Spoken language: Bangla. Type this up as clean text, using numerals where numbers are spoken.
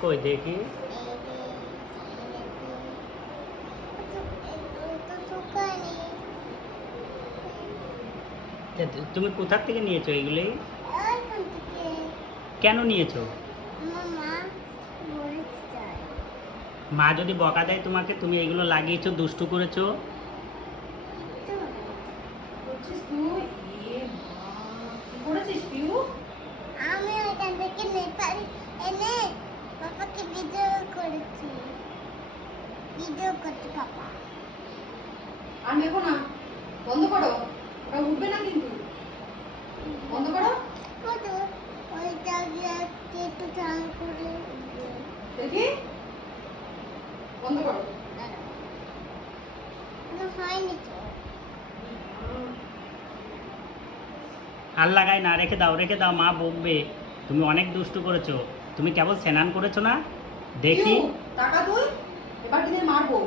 কই দেখি। তুমি কোথা থেকে নিয়েছো এগুলি? কেন নিয়েছো? মা যদি বকা দেয় তোমাকে, তুমি এগুলো লাগিয়েছো, দুষ্টু করেছো? আমি ওইখান থেকে নেপাল এনে পাপাকে ভিডিও করেছি। ভিডিও করতে পাপা। আর মেখো না, বন্ধ করো, ওটা উঠবে না কিন্তু, বন্ধ করো। ওইটা একটু চান করে দেখি, বন্ধ করো। হয়নি তো। আর লাগাই না, রেখে দাও, রেখে দাও, মা বকবে। তুমি অনেক দুষ্টু করেছো। তুমি কেবল স্নান করেছো না? দেখি। টাকা তুই, এবার কিন্তু মারবো।